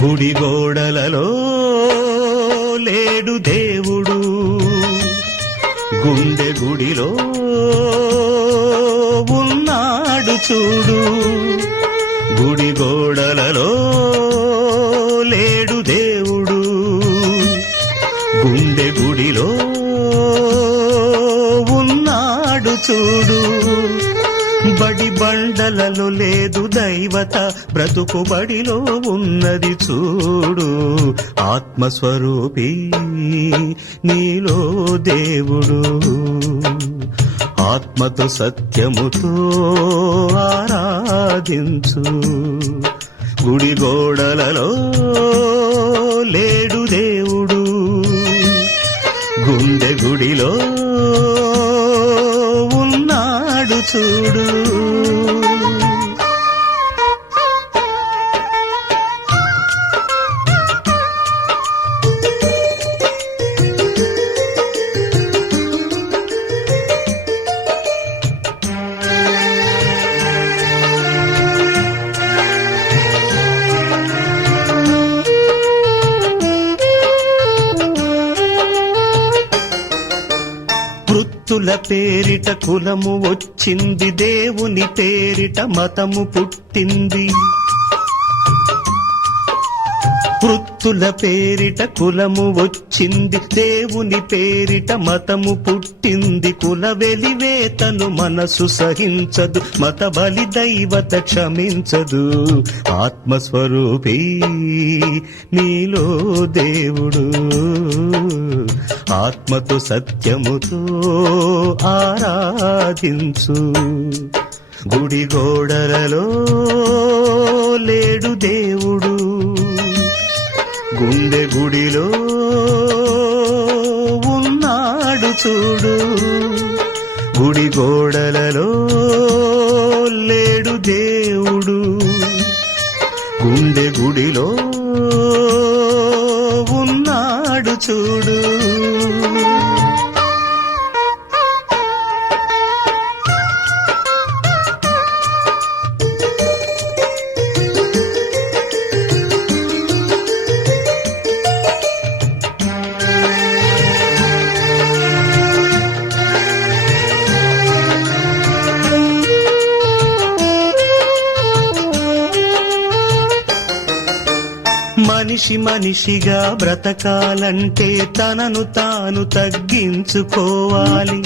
గుడి గోడలలో లేడు దేవుడు, గుండె గుడిలో ఉన్నాడు చూడు. గుడి గోడలలో లేడు దేవుడు, గుండె గుడిలో ఉన్నాడు చూడు. బడి బండలలో లేదు దైవత, బ్రతుకు బడిలో ఉన్నది చూడు. ఆత్మస్వరూపి నీలో దేవుడు, ఆత్మతో సత్యముతో ఆరాధించు. గుడి గోడలలో లేడు దేవుడు, గుండె గుడిలో ఉన్నాడు చూడు. వృత్తుల పేరిట కులము వచ్చింది, దేవుని పేరిట మతము పుట్టింది. వృత్తుల పేరిట కులము వచ్చింది, దేవుని పేరిట మతము పుట్టింది. కుల వెలివేతను మనసు సహించదు, మత బలి దైవత క్షమించదు. ఆత్మస్వరూపి నీలో దేవుడు, ఆత్మతో సత్యముతో ఆరాధించు. గుడి గోడలలో లేడు దేవుడు, గుండె గుడిలో ఉన్నాడు చూడు. గుడి గోడలలో లేడు దేవుడు, గుండె గుడిలో ఉన్నాడు చూడు. మనిషి మనిషిగా బ్రతకాలంటే తనను తాను తగ్గించుకోవాలి.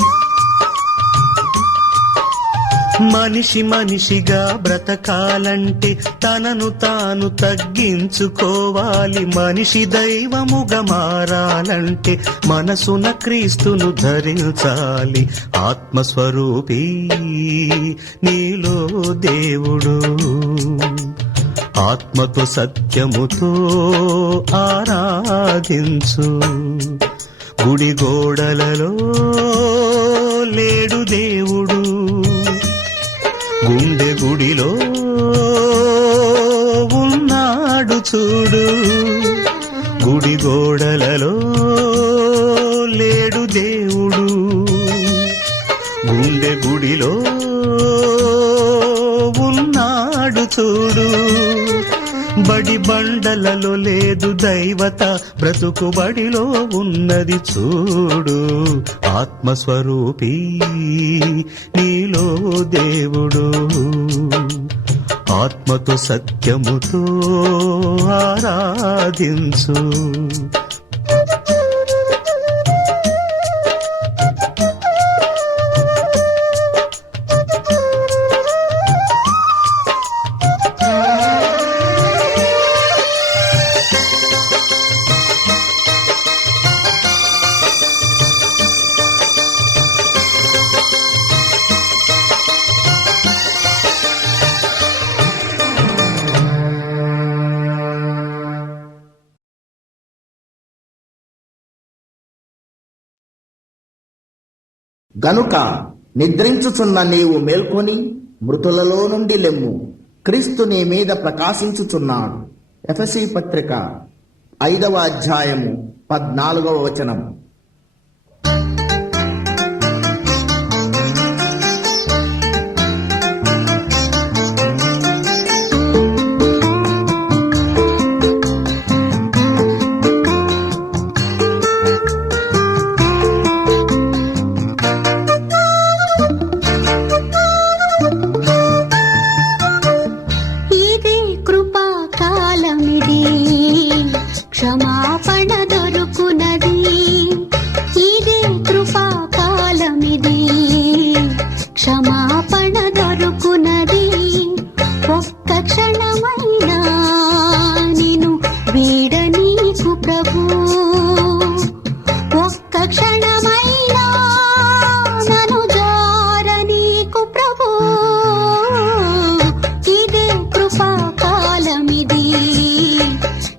మనిషి మనిషిగా బ్రతకాలంటే తనను తాను తగ్గించుకోవాలి. మనిషి దైవముగా మారాలంటే మనసున క్రీస్తును ధరించాలి. ఆత్మస్వరూపి నీలో దేవుడు, ఆత్మతో సత్యముతో ఆరాధించు. గుడి గోడలలో లేడు దేవుడు, గుండె గుడిలో ఉన్నాడు చూడు. గుడి గోడలలో లేడు దేవుడు, గుండె గుడిలో ఉన్నాడు చూడు. బడి బండలలో లేదు దైవత, బ్రతుకు బడిలో ఉన్నది చూడు. ఆత్మస్వరూపి నీలో దేవుడు, ఆత్మతో సత్యముతో ఆరాధించు. గనుక నిద్రించుచున్న నీవు మేల్కొని మృతులలో నుండి లెమ్ము, క్రీస్తు నీ మీద ప్రకాశించుచున్నాడు. ఎఫెసీ పత్రిక 5వ అధ్యాయము 14వ వచనం.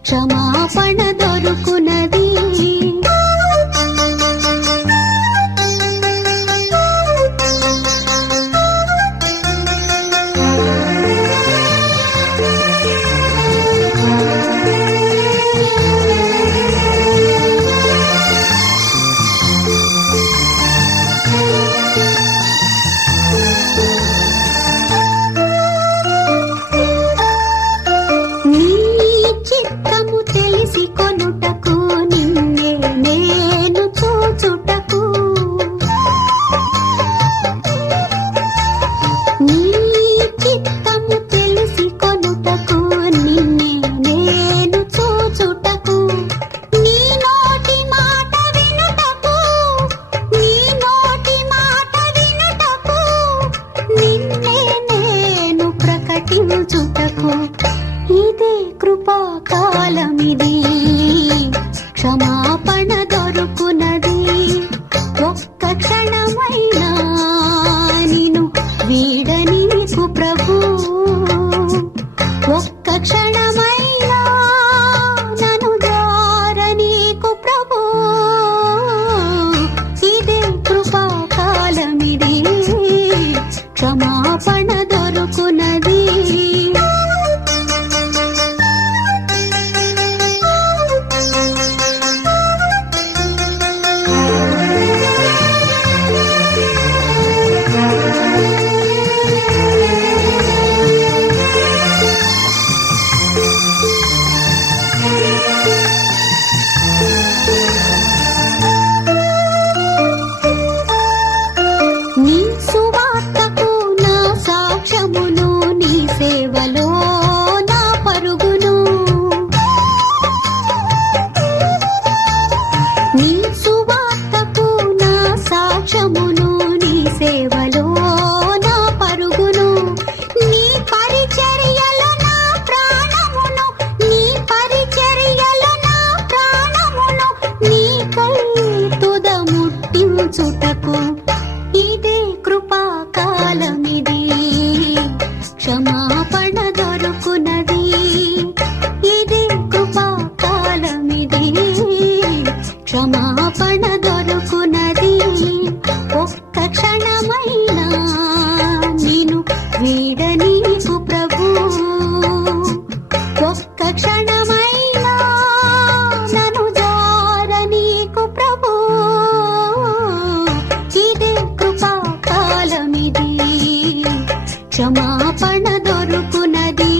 క్షమాపణ దొరుకునది. ఇదే కృపాకాలమిది, క్షమాపణ దొరుకునది. ఒక్క క్షణమైనా నిన్ను వీడనీకు ప్రభు, ఒక్క క్షణమైనా నన్ను జారనీకు ప్రభు. ఇదే కృపాకాలమిది, క్షమాపణ దొరుకునది. నీ సువార్తకు నా సాక్ష్యమును, నీ సేవలో నా పరుగును. నీ సువార్తకు నా సాక్ష్యమును, నీ సేవలో నా పరుగును. నీ పరిచర్యలో నా ప్రాణమును, నీ పరిచర్యలో నా ప్రాణమును, నీకై తుదముట్టించుటకు. ఇదే కృపాకాలమిది, క్షమాపణ దొరుకునది. ఇదే కృపాకాలమిది, క్షమాపణ దొరుకునది. ఒక్క క్షణమైనా నిన్ను వీడనీకు ప్రభు, ఒక్క క్షణమైనా నన్ను జారనీకు ప్రభు. ఇదే కృపాకాలమిది, క్షమాపణ దొరుకునది.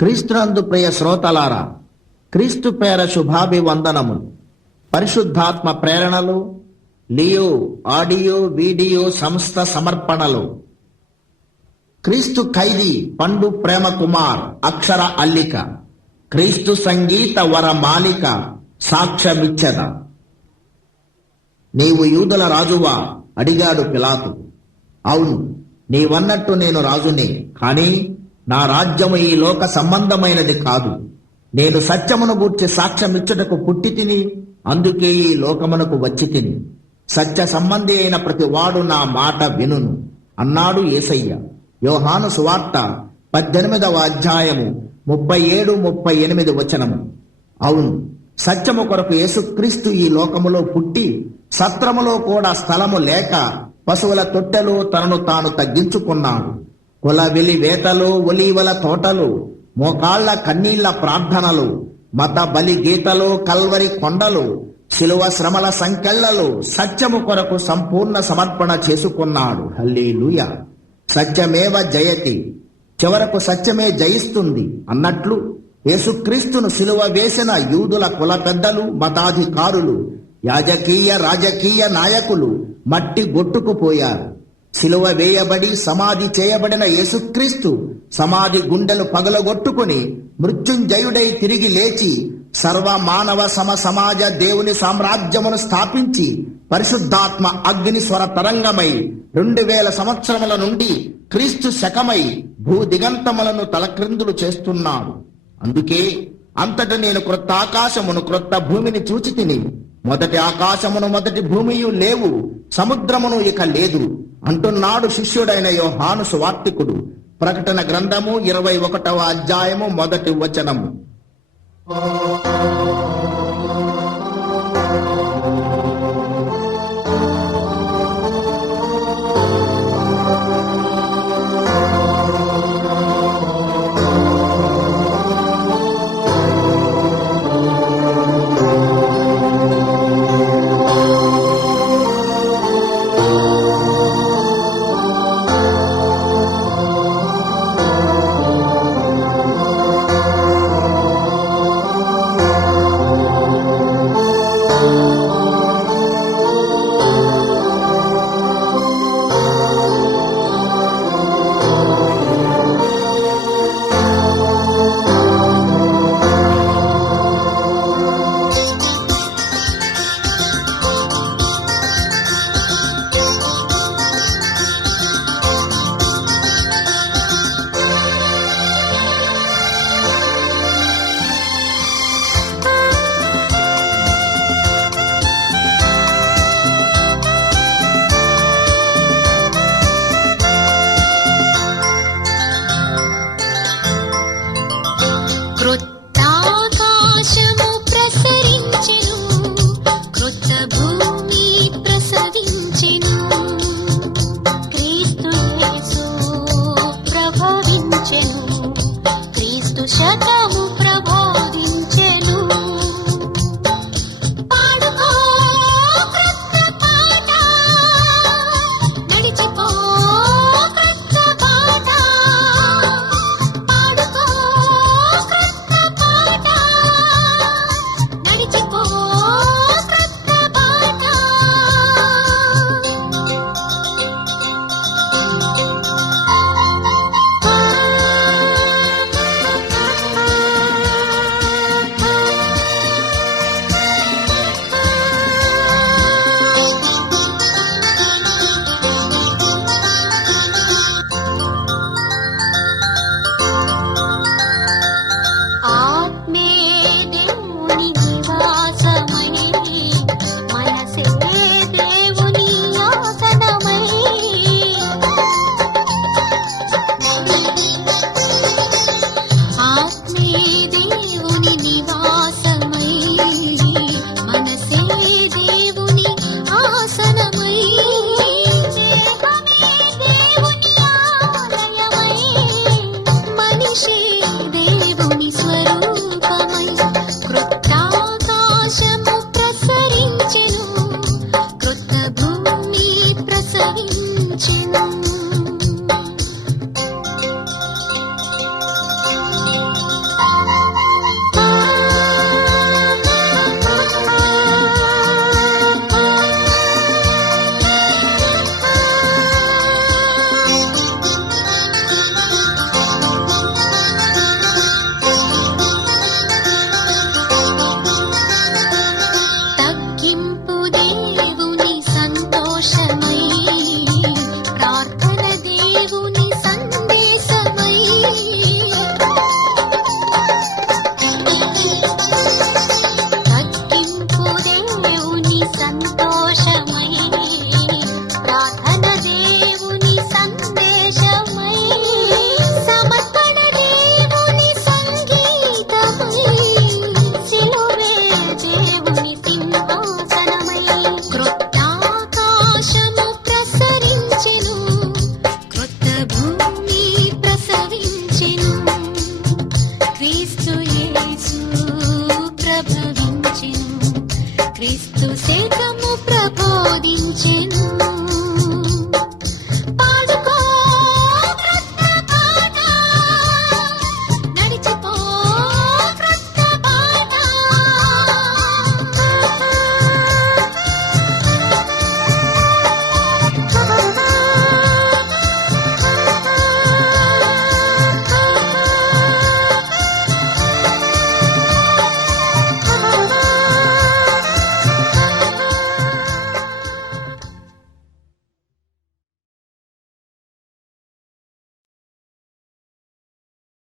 క్రీస్తునందు ప్రియ శ్రోతలారా, క్రీస్తు పేర శుభాభివందనములు. పరిశుద్ధాత్మ ప్రేరణలు, లియో ఆడియో వీడియో సంస్థ సమర్పణలు. క్రీస్తు ఖైదీ పండు ప్రేమ కుమార్ అక్షర అల్లిక. క్రీస్తు సంగీత వర మాలిక సాక్ష్యమిచ్చద. నీవు యూదుల రాజువా అడిగాడు పిలాతు. అవును, నీవన్నట్టు నేను రాజునే, కానీ నా రాజ్యము ఈ లోక సంబంధమైనది కాదు. నేను సత్యమును గూర్చి సాక్ష్యమిచ్చుటకు పుట్టి తిని, అందుకే ఈ లోకమునకు వచ్చి తిని. సత్య సంబంధి అయిన ప్రతి వాడు నా మాట వినును అన్నాడు యేసయ్య. యోహాను సువార్త 18వ అధ్యాయము 37-38 వచనము. అవును, సత్యము కొరకు యేసుక్రీస్తు ఈ లోకములో పుట్టి, సత్రములో కూడా స్థలము లేక పశువుల తొట్టెలో తనను తాను తగ్గించుకున్నాడు. కుల వెలి వేతలు, ఒలీవల తోటలు, మోకాళ్ల కన్నీళ్ల ప్రార్థనలు, మత బలి గీతలు, కల్వరి కొండలు, శిలువ శ్రమల సంకెళ్లలు సత్యము కొరకు సంపూర్ణ సమర్పణ చేసుకున్నాడు. హల్లెలూయా. సత్యమేవ జయతి, చివరకు సత్యమే జయిస్తుంది అన్నట్లు యేసుక్రీస్తును సిలువ వేసిన యూదుల కుల పెద్దలు, మతాధికారులు, రాజకీయ నాయకులు మట్టి గొట్టుకుపోయారు. సిలువ వేయబడి సమాధి చేయబడిన యేసుక్రీస్తు సమాధి గుండెలు పగలగొట్టుకుని మృత్యుంజయుడై తిరిగి లేచి సర్వ మానవ సమాజ దేవుని సామ్రాజ్యమును స్థాపించి పరిశుద్ధాత్మ అగ్ని స్వర తరంగమై 2000 సంవత్సరముల నుండి క్రీస్తు శకమై భూ దిగంతములను తలక్రిందులు చేస్తున్నాడు. అందుకే అంతట నేను క్రొత్త ఆకాశమును క్రొత్త భూమిని చూచి తిని, మొదటి ఆకాశమును మొదటి భూమియు లేవు, సముద్రమును ఇక లేదు అంటున్నాడు శిష్యుడైన యోహాను సువార్తికుడు. ప్రకటన గ్రంథము 21వ అధ్యాయము 1వ వచనము.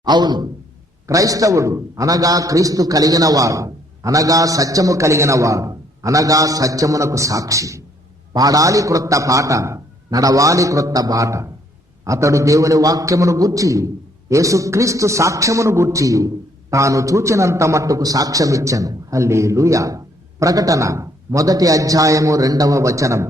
అవును, క్రైస్తవుడు అనగా క్రీస్తు కలిగినవాడు, అనగా సత్యము కలిగినవాడు, అనగా సత్యమునకు సాక్షి. పాడాలి క్రొత్త పాట, నడవాలి క్రొత్త బాట. అతడు దేవుని వాక్యమును గూర్చి, యేసుక్రీస్తు సాక్ష్యమును గూర్చి తాను చూచినంత మట్టుకు సాక్ష్యమిచ్చెను. హల్లెలూయా. ప్రకటన 1వ అధ్యాయము 2వ వచనం.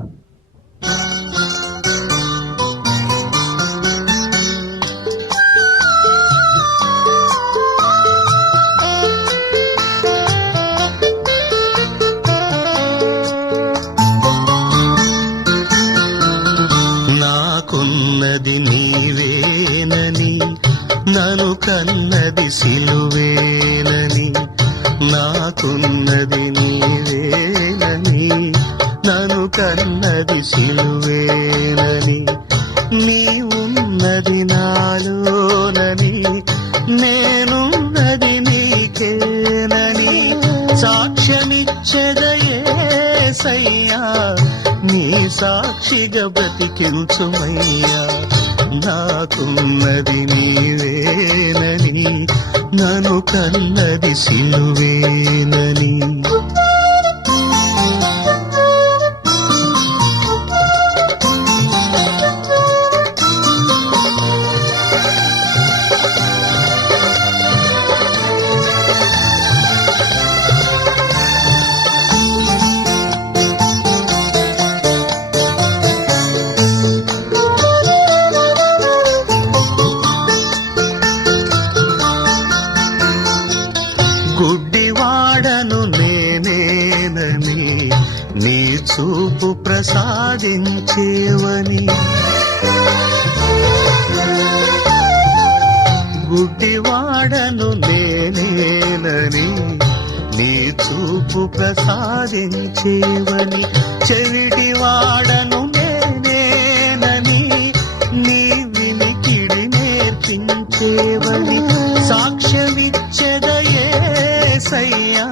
నాకున్నది నీవేనని, నన్ను కన్నది సిలువేనని. నాకున్నది నీవేనని, నన్ను కన్నది సిలువేనని. నీవున్నది నాలోనని, నేనున్నది నీకేనని. సాక్ష్యమిచ్చెదయేసయ్యా, నీ సాక్షిగా బ్రతికించుమయ్యా. నాకున్నది నీవేనని, నన్ను కన్నది సిలువేనని. గుడ్డివాడను నేనేనని, నీ చూపు ప్రసాదించేవని. గుడ్డివాడను నేనేనని, నీ చూపు ప్రసాదించేవని. చెవిటివాడను నేనేనని, నీ వినికిడి నేర్పించేవని. సాక్ష్యమిచ్చెదయేసయ్యా,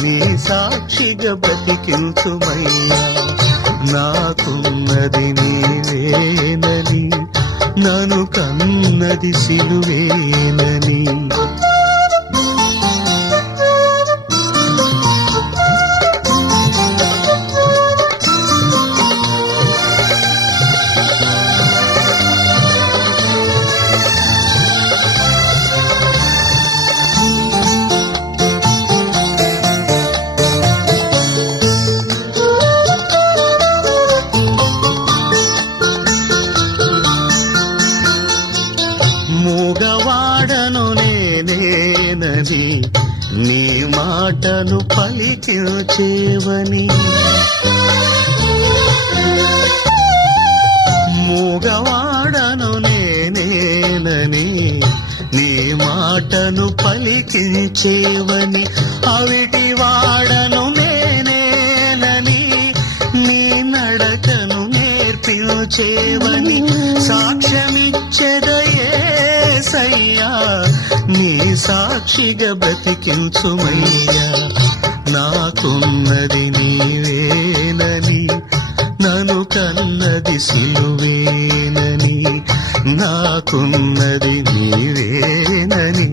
నీ సాక్షిగా బ్రతికించుమయ్యా. నాకున్నది నీవేనని, నన్ను కన్నది సిలువేనని. మూగవాడను నేనేనని, నీ మాటను పలికించేవని. మూగవాడను నేనేనని, నీ మాటను పలికించేవని. అవిటి వాడను నేనేనని, నీ నడకను నేర్పించేవని. సాక్ష్యమిచ్చెదయేసయ్యా, నీ సాక్షిగా బ్రతికించుమయ్యా. నాకున్నది నీవేనని, నన్ను కన్నది సిలువేనని. నాకున్నది నీవేనని,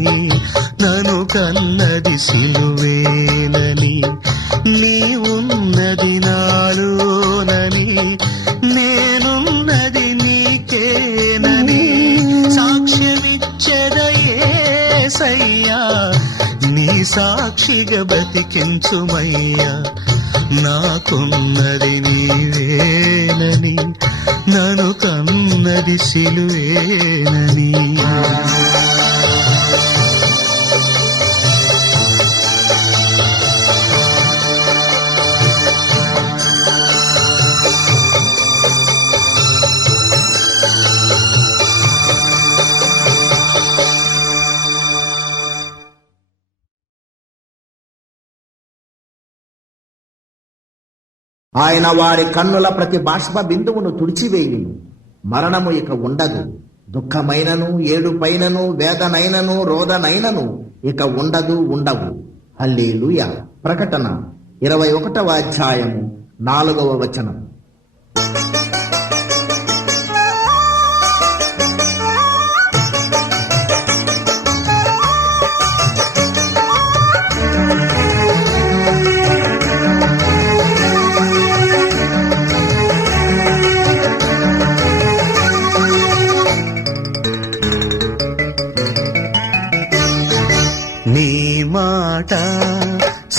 నన్ను కన్నది సిలువేనని. నీవున్నది నాలోనని, నేనున్నది నీకేనని. సాక్ష్యమిచ్చెదయేసయ్యా, నీ సాక్షిగా బ్రతికించుమయ్యా. నాకున్నది నీవేనని, నన్ను కన్నది సిలువేనని. ఆయన వారి కన్నుల ప్రతి బాష్ప బిందువును తుడిచివేయును. మరణము ఇక ఉండదు. దుఃఖమైనను, ఏడుపైనను, వేదనైనను, రోదనైనను ఇక ఉండవు. హల్లెలూయా. ప్రకటన 21వ అధ్యాయము 4వ వచనం.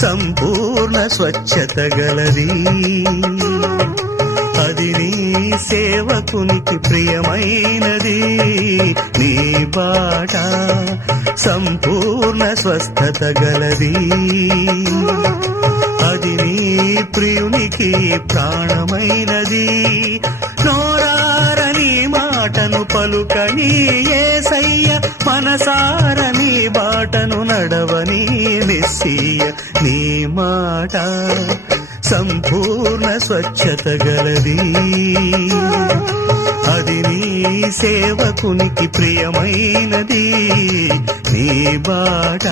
సంపూర్ణ స్వచ్ఛత గలది అది నీ సేవకునికి ప్రియమైనది నీ బాట సంపూర్ణ స్వస్థత గలది అది నీ ప్రియునికి ప్రాణమైనది నోరారని మాటను పలుకని యేసయ్య మనసారని బాటను నడవని మెస్సియ నీ మాట సంపూర్ణ స్వచ్ఛత గలది అది నీ సేవకునికి ప్రియమైనది నీ బాట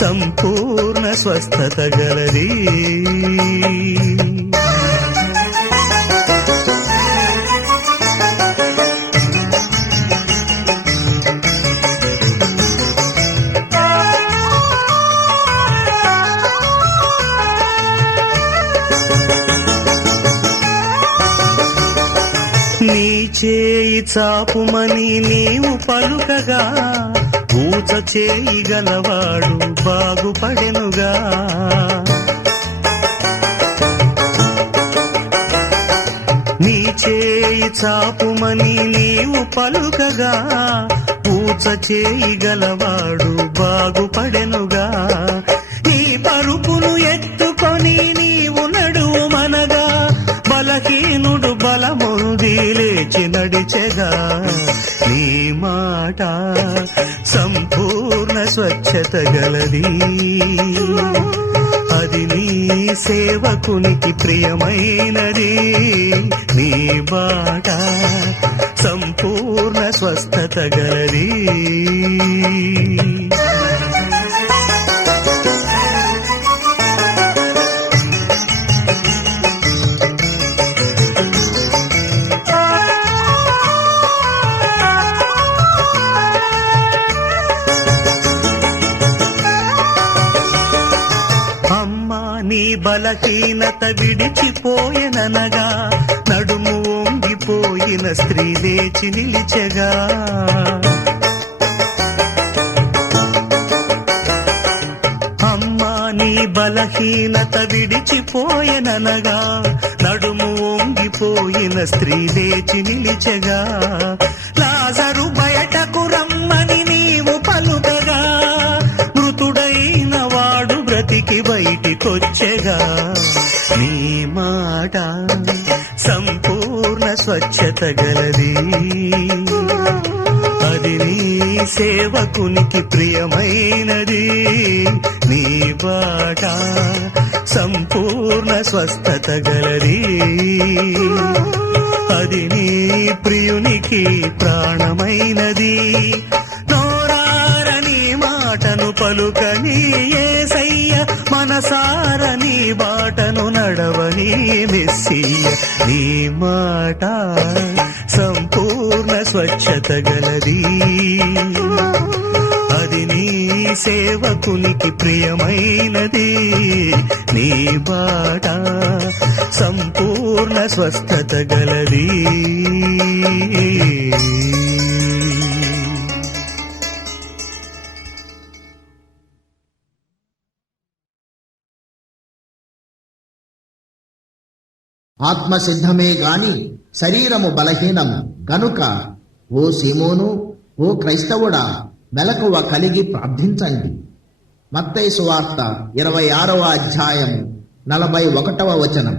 సంపూర్ణ స్వస్థత గలది నీ చేయి చాపుమని నీవు పలుకగా ఊచ చేయి గలవాడు బాగుపడెనుగా నీ చేయి చాపుమని నీవు పలుకగా ఊచ చేయి గలవాడు బాగుపడెనుగా నీ పరుపును ఎత్తుకొని నీవు నడువు మనగా బలహీనుడు బలముంది లేచి నడిచెగా నీ మాట సంపూర్ణ స్వచ్ఛత గలది అది నీ సేవకునికి ప్రియమైనది నీ బాట సంపూర్ణ స్వస్థత గలది నీ బలహీనత విడిచిపోయెననగా నడుము వంగిపోయిన స్త్రీ లేచి నిలిచెగా అమ్మా నీ బలహీనత విడిచిపోయెననగా నడుము వంగిపోయిన స్త్రీ లేచి నిలిచెగా లాజరు బయటకు రమ్మని నీవు పలుకగా మృతుడైన వాడు బ్రతికి బయటికొచ్చెగా నీ మాట సంపూర్ణ స్వచ్ఛత గలది అది నీ సేవకునికి ప్రియమైనది నీ బాట సంపూర్ణ స్వస్థత గలది అది నీ ప్రియునికి ప్రాణమైనది నోరారని మాటను పలుకని యేసయ్య మనసారని బాటను నడవని మెస్సియ నీ మాట సంపూర్ణ స్వచ్ఛత గలది అది నీ సేవకునికి ప్రియమైనది నీ బాట సంపూర్ణ స్వస్థత గలది ఆత్మ సిద్ధమే గాని శరీరము బలహీనము గనుక ఓ సీమోను ఓ క్రైస్తవుడా మెలకువ కలిగి ప్రార్థించండి. మత్తయి సువార్త 26వ అధ్యాయము 41వ వచనం.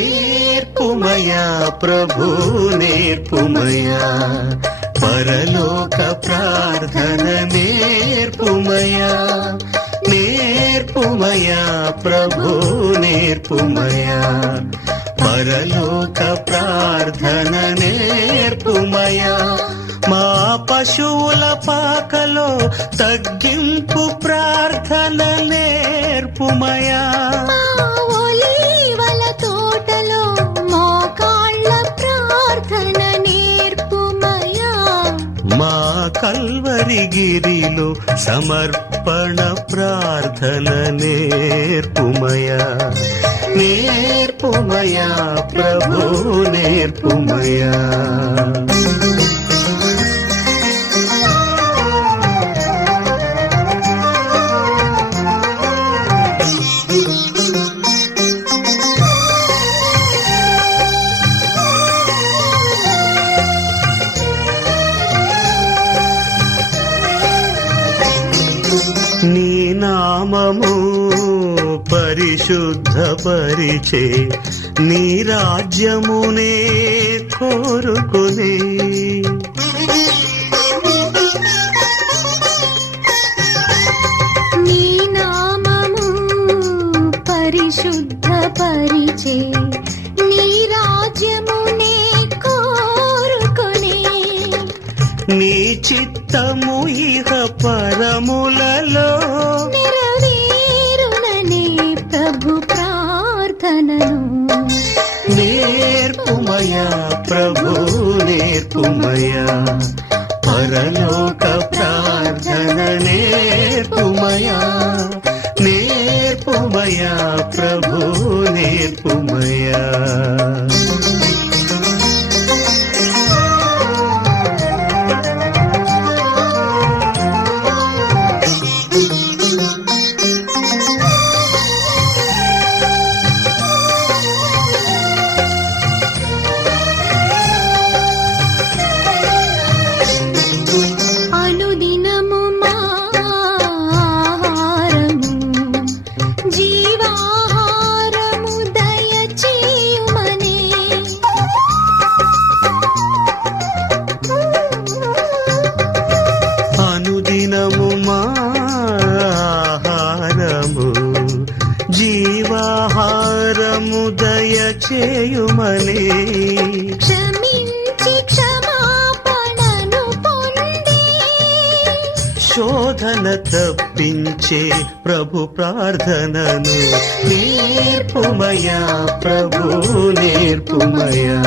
నేర్పుమయా ప్రభు నేర్పుమయా పరలోక ప్రార్థన నేర్పుమయా నేర్పుమయా ప్రభు నేర్పుమయా పరలోక ప్రార్థన నేర్పుమయా మా పశువుల పాకలో తగ్గింపు ప్రార్థన నేర్పుమయా ఒలీవల తోటలో మోకాళ్ళ ప్రార్థన నేర్పుమయా మా కల్వరిగిరిలో సమర్పణ ప్రార్థన నేర్పుమయా నేర్పుమయా ప్రభు నేర్పుమయా. నీ నామము పరిశుద్ధపరిచే నీ రాజ్యమునే కోరుకునే నీ నామము పరిశుద్ధపరిచే నీ రాజ్యమునే కోరుకునే నీ చిత్తము ఇహ పరములలో నెరవేరుననే ప్రభు ప్రార్థనను నేర్పుమయా ప్రభు నేర్పుమయా పరలోక ప్రార్థన నేర్పుమయా నేర్పుమయా ప్రభు నేర్పుమయా. అనుదినము మా ఆహారము జీవాహారము దయచేయుమనే అనుదినము మా ఆహారము జీవాహారము దయచేయుమనే క్షమించి క్షమాపణను పొంది శోధన తప్పించే ప్రభు ప్రార్థనను నేర్పుమయా ప్రభు నేర్పుమయా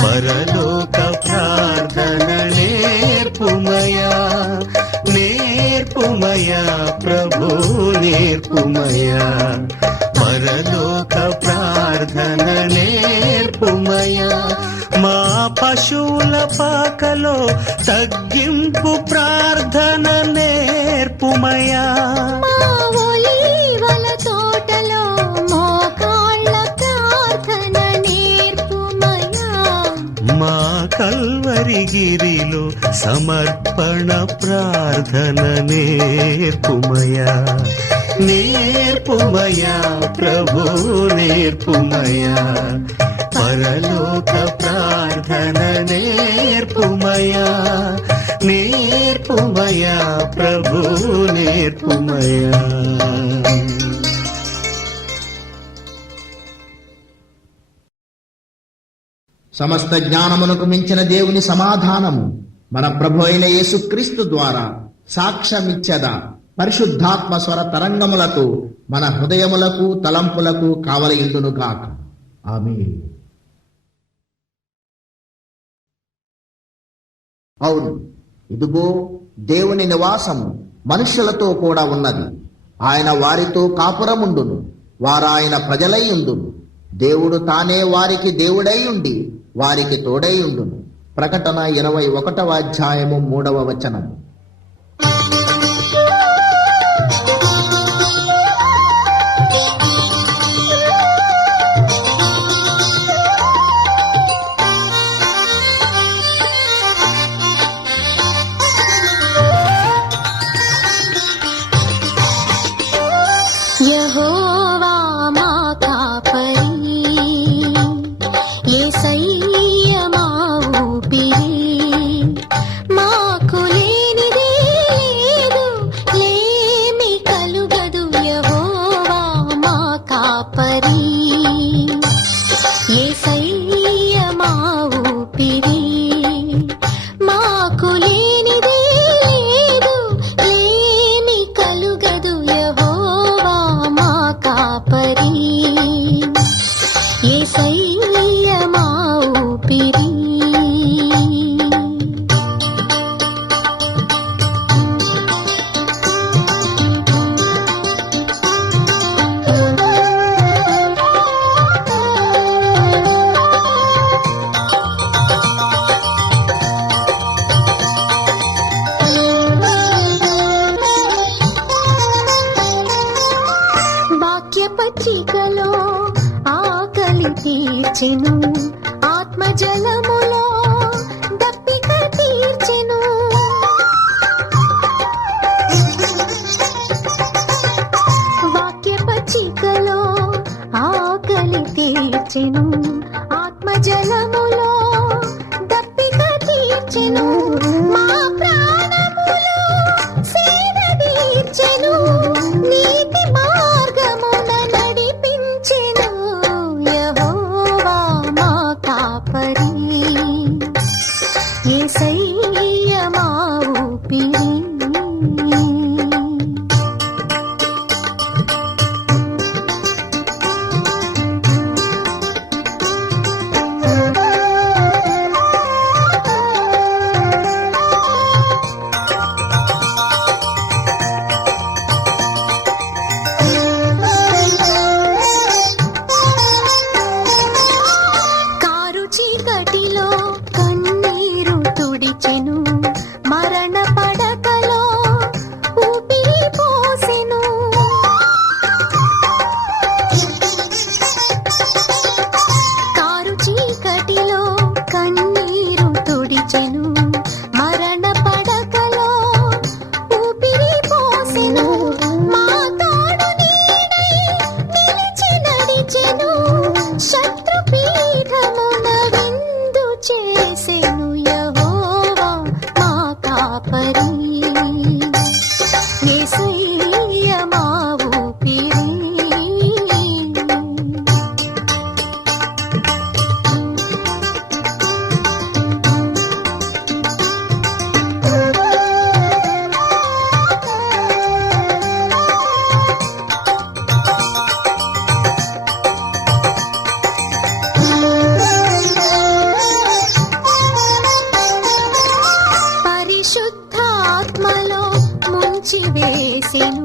పరలోక ప్రార్థన నేర్పుమయా నేర్పుమయా ప్రభు నేర్పుమయా పరలోక ప్రార్థన నేర్పుమయా. మా పశువుల పాకలో తగ్గింపు ప్రార్థన నేర్పుమయా మా ఒలీవల తోటలో మోకాళ్ళ ప్రార్థన నేర్పుమయా మా కల్వరిగిరిలో సమర్పణ ప్రార్థన నేర్పుమయా నేర్పుమయా ప్రభు నేర్పుమయా పరలోక ప్రార్థన నేర్పుమయా నేర్పుమయా ప్రభు నేర్పుమయా. సమస్త జ్ఞానమునకు మించిన దేవుని సమాధానము మన ప్రభు అయిన యేసుక్రీస్తు ద్వారా సాక్ష్యమిచ్చద పరిశుద్ధాత్మ స్వర తరంగములతో మన హృదయములకు తలంపులకు కావలియుండును గాక. ఆమేన్. అవును, ఇదిగో దేవుని నివాసము మనుష్యులతో కూడా ఉన్నది. ఆయన వారితో కాపురముండును, వారాయన ప్రజలై ఉండును. దేవుడు తానే వారికి దేవుడై ఉండి వారికి తోడై ఉండును. ప్రకటన 21వ అధ్యాయము 3వ వచనము. యెహోవా మా కాపరి యేసయ్య మా ఊపిరి మాకు లేని ముంచివేసెను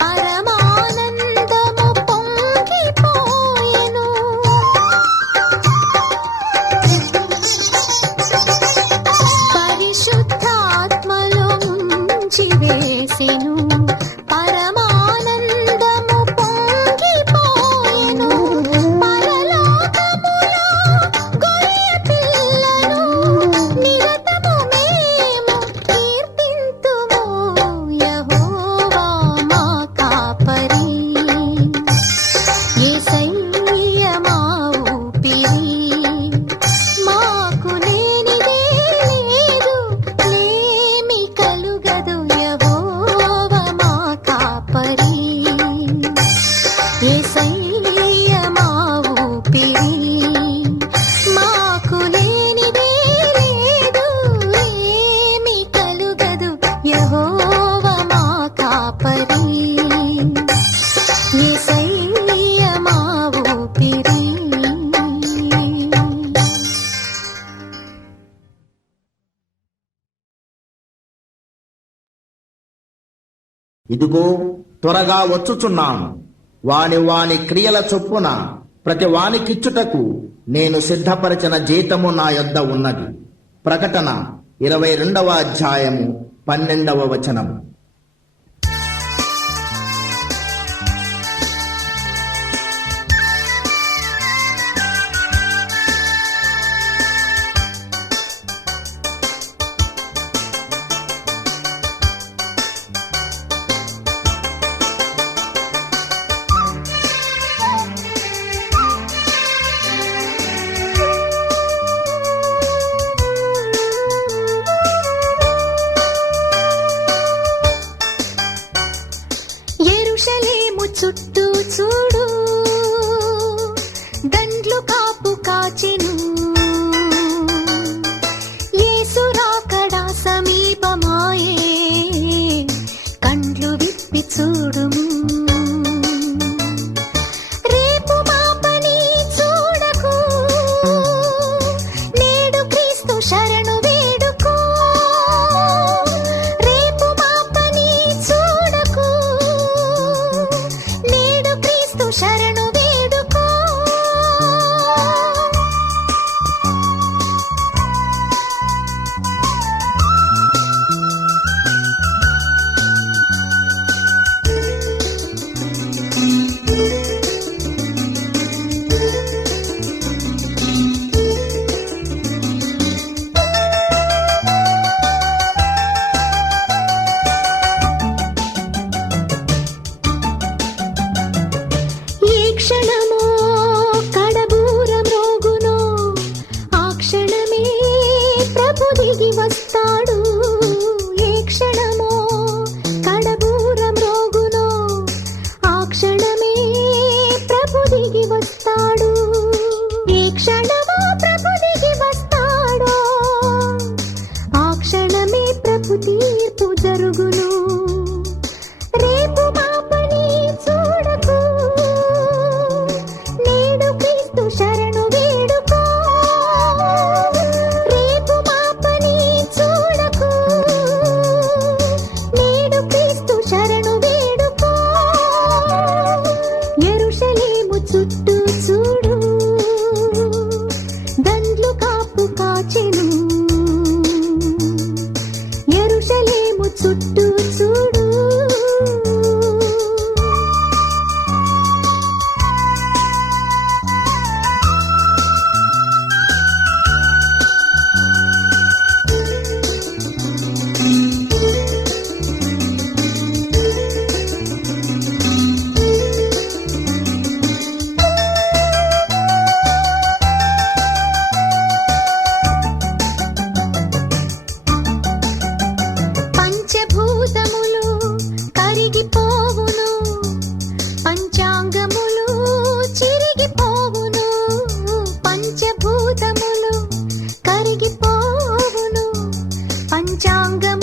పరమానందము పొంగిపోయెను పరిశుద్ధాత్మలో ముంచివేసెను పరమానందము పొంగిపోయెను పరలోకములో గొర్రె పిల్లను నిరతము మేము కీర్తింతుము యెహోవా మా కాపరి యేసయ్య మా ఊపిరి మాకు లేనిదే లేదు లేమి కలుగదు యెహోవా మా కాపరి యేసయ్య మా ఊపిరి మాకు లేనిదే లేదు లేమి కలుగదు యెహోవా మా కాపరి యేసయ్య మా ఊపిరి ఇదిగో త్వరగా వచ్చుచున్నాను. వాని వాని క్రియల చొప్పున ప్రతి వానికిచ్చుటకు నేను సిద్ధపరచిన జీతము నా యొద్ద ఉన్నది. ప్రకటన 22వ అధ్యాయము 12వ వచనము. యెరూషలేము చుట్టూ చూడు దండ్లు కాపు కాచెను యేసు రాకడ సమీపమాయే కండ్లు విప్పి చూడుము రేపు మాపని చూడకు నేడు క్రీస్తు శరణు వేడుకో రేపు మాపని చూడకు నేడు క్రీస్తు శరణు వేడుకో ఈ క్షణమో కడబూరం రోగునో ఆ క్షణమే ప్రభు దిగి వస్తాడు ఏ క్షణమో కడబూరం రోగునో ఆ క్షణమే ప్రభు దిగి వస్తాడు ఏ క్షణమో ప్రభు దిగి వస్తాడో ఆ క్షణమే ప్రభు తీర్పు జరుగును రేపు మాపని చూడకు నేడు క్రీస్తు శరణు వేడుకో రేపు మాపని చూడకు నేడు క్రీస్తు శరణు వేడుకో యెరూషలేము చుట్టూ చూడు దండ్లు కాపు కాచెను యెరూషలేము చుట్టూ చూడు పంచభూతములు కరిగిపోవును పంచాంగములు చిరిగిపోవును పంచభూతములు కరిగిపోవును పంచాంగములు